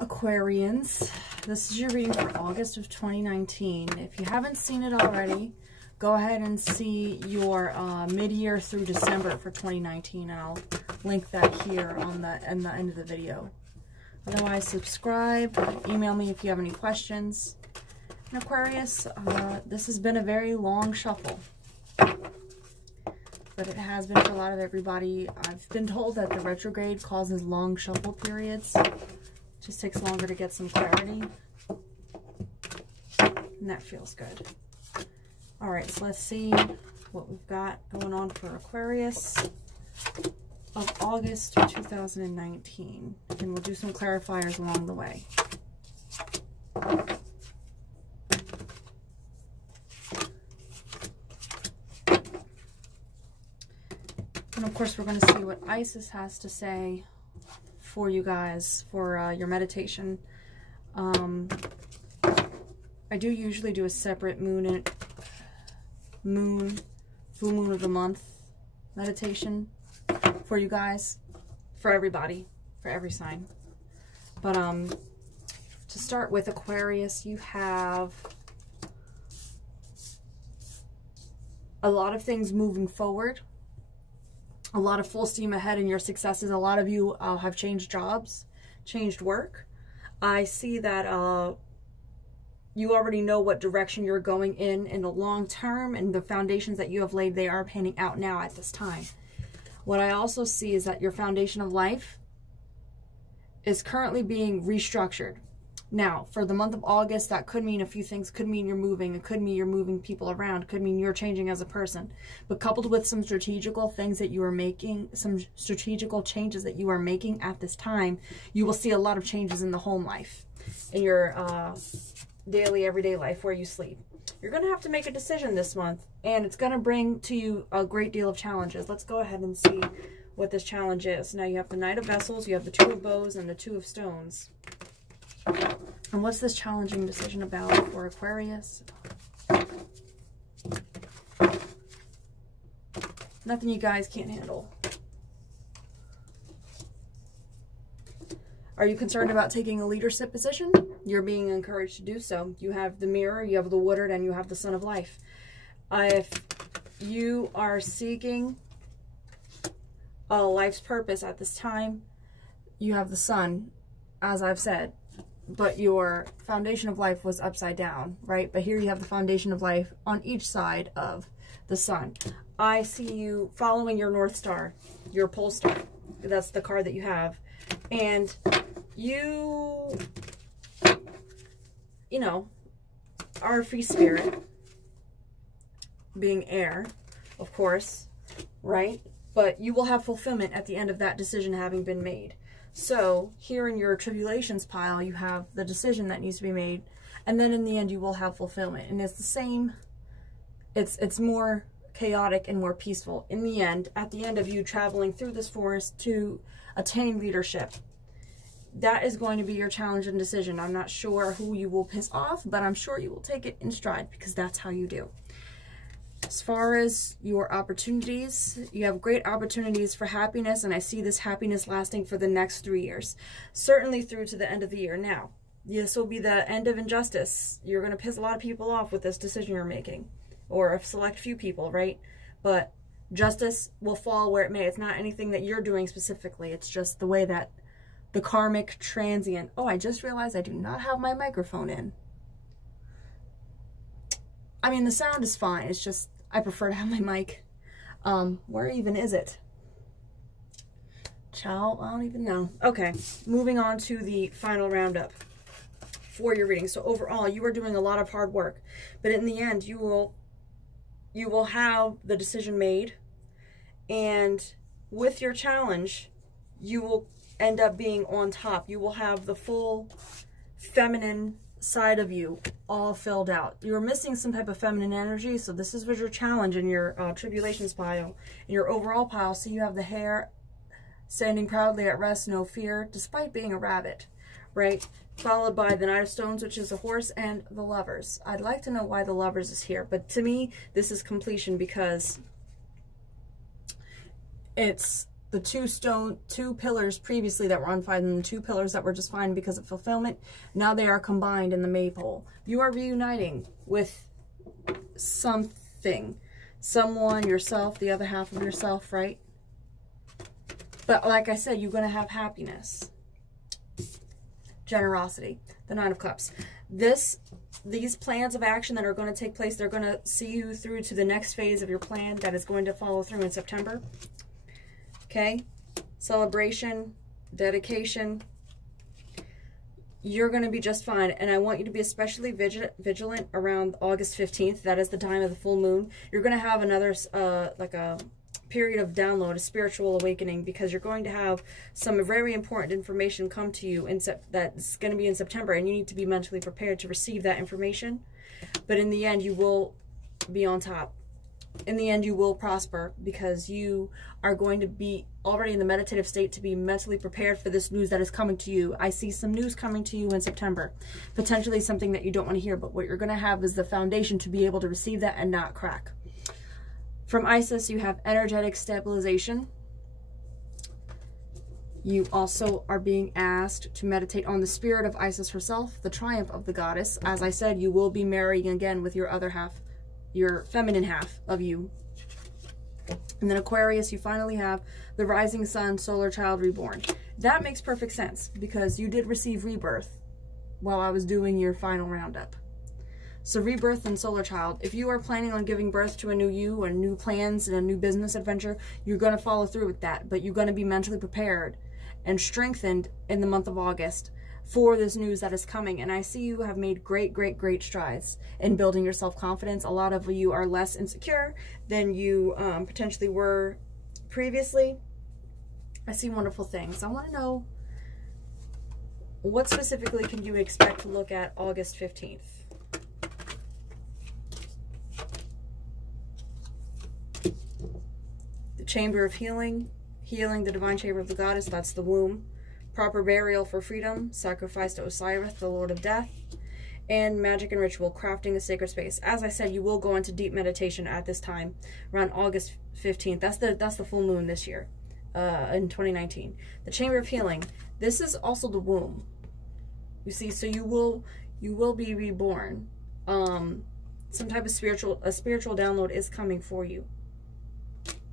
Aquarians, this is your reading for August of 2019. If you haven't seen it already, go ahead and see your mid-year through December for 2019, and I'll link that here on the end of the video. Otherwise, subscribe, email me if you have any questions. And Aquarius, this has been a very long shuffle, but it has been for a lot of everybody. I've been told that the retrograde causes long shuffle periods. Just takes longer to get some clarity, and that feels good. All right, so let's see what we've got going on for Aquarius of August 2019, and we'll do some clarifiers along the way. And of course, we're going to see what Isis has to say for you guys for your meditation. I do usually do a separate full moon of the month meditation for you guys, for everybody, for every sign. But to start with Aquarius, you have a lot of things moving forward. A lot of full steam ahead in your successes. A lot of you have changed jobs, changed work. I see that you already know what direction you're going in the long term, and the foundations that you have laid, they are panning out now at this time. What I also see is that your foundation of life is currently being restructured. Now, for the month of August, that could mean a few things. Could mean you're moving. It could mean you're moving people around. Could mean you're changing as a person. But coupled with some strategical things that you are making, some strategical changes that you are making at this time, you will see a lot of changes in the home life, in your daily, everyday life where you sleep. You're going to have to make a decision this month, and it's going to bring to you a great deal of challenges. Let's go ahead and see what this challenge is. Now, you have the Knight of Vessels, you have the Two of Bows, and the Two of Stones. And what's this challenging decision about for Aquarius? Nothing you guys can't handle. Are you concerned about taking a leadership position? You're being encouraged to do so. You have the Mirror, you have the Woodard, and you have the Sun of Life. If you are seeking a life's purpose at this time, you have the Sun, as I've said. But your foundation of life was upside down, right? But here you have the foundation of life on each side of the Sun. I see you following your North Star, your pole star. That's the card that you have. And you know, are a free spirit, being air, of course, right? But you will have fulfillment at the end of that decision having been made. So here in your tribulations pile, you have the decision that needs to be made, and then in the end you will have fulfillment. And it's the same, it's more chaotic and more peaceful in the end, at the end of you traveling through this forest to attain leadership. That is going to be your challenge and decision. I'm not sure who you will piss off, but I'm sure you will take it in stride, because that's how you do. As far as your opportunities, you have great opportunities for happiness, and I see this happiness lasting for the next 3 years. Certainly through to the end of the year. Now, this will be the end of injustice. You're going to piss a lot of people off with this decision you're making, or a select few people, right? But justice will fall where it may. It's not anything that you're doing specifically. It's just the way that the karmic transient... Oh, I just realized I do not have my microphone in. I mean, the sound is fine. It's just, I prefer to have my mic. Where even is it? Ciao, I don't even know. Okay, moving on to the final roundup for your reading. So overall, you are doing a lot of hard work, but in the end, you will have the decision made, and with your challenge, you will end up being on top. You will have the full feminine side of you all filled out. You're missing some type of feminine energy, so this is your challenge in your tribulations pile. In your overall pile, so you have the Hare standing proudly at rest, no fear, despite being a rabbit, right? Followed by the Knight of Stones, which is a horse, and the Lovers. I'd like to know why the Lovers is here, but to me, this is completion, because it's the two pillars previously that were unfined and the 2 pillars that were just fine because of fulfillment, now they are combined in the maypole. You are reuniting with something, someone, yourself, the other half of yourself, right? But like I said, you're going to have happiness, generosity, the 9 of Cups. These plans of action that are going to take place, they're going to see you through to the next phase of your plan that is going to follow through in September. Okay? Celebration, dedication. You're going to be just fine. And I want you to be especially vigilant around August 15th. That is the time of the full moon. You're going to have another, like a period of download, a spiritual awakening, because you're going to have some very important information come to you that's going to be in September, and you need to be mentally prepared to receive that information. But in the end, you will be on top. In the end, you will prosper, because you are going to be already in the meditative state to be mentally prepared for this news that is coming to you. I see some news coming to you in September, potentially something that you don't want to hear, but what you're going to have is the foundation to be able to receive that and not crack. From Isis, you have energetic stabilization. You also are being asked to meditate on the spirit of Isis herself, the triumph of the goddess. As I said, you will be marrying again with your other half, your feminine half of you. And then Aquarius, you finally have the rising sun, solar child reborn. That makes perfect sense, because you did receive rebirth while I was doing your final roundup. So rebirth and solar child. If you are planning on giving birth to a new you and new plans and a new business adventure, you're going to follow through with that. But you're going to be mentally prepared and strengthened in the month of August for this news that is coming. And I see you have made great, great, great strides in building your self-confidence. A lot of you are less insecure than you potentially were previously. I see wonderful things. I want to know, what specifically can you expect to look at August 15th? Chamber of healing, the divine chamber of the goddess, that's the womb. Proper burial for freedom, sacrifice to Osiris, the lord of death, and magic and ritual, crafting a sacred space. As I said, you will go into deep meditation at this time, around August 15th. That's the full moon this year, in 2019. The chamber of healing, this is also the womb. You see, so you will be reborn. Some type of spiritual download is coming for you.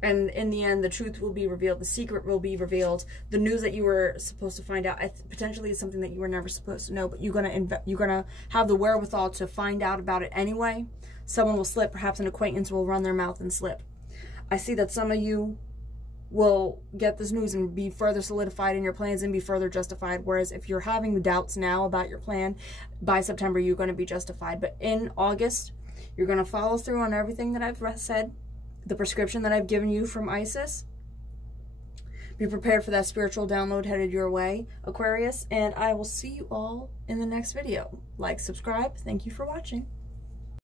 And in the end, the truth will be revealed. The secret will be revealed. The news that you were supposed to find out, potentially is something that you were never supposed to know, but you're gonna have the wherewithal to find out about it anyway. Someone will slip. Perhaps an acquaintance will run their mouth and slip. I see that some of you will get this news and be further solidified in your plans and be further justified. Whereas if you're having doubts now about your plan, by September, you're going to be justified. But in August, you're going to follow through on everything that I've said. The prescription that I've given you from Isis. Be prepared for that spiritual download headed your way, Aquarius. And I will see you all in the next video. Like, subscribe. Thank you for watching.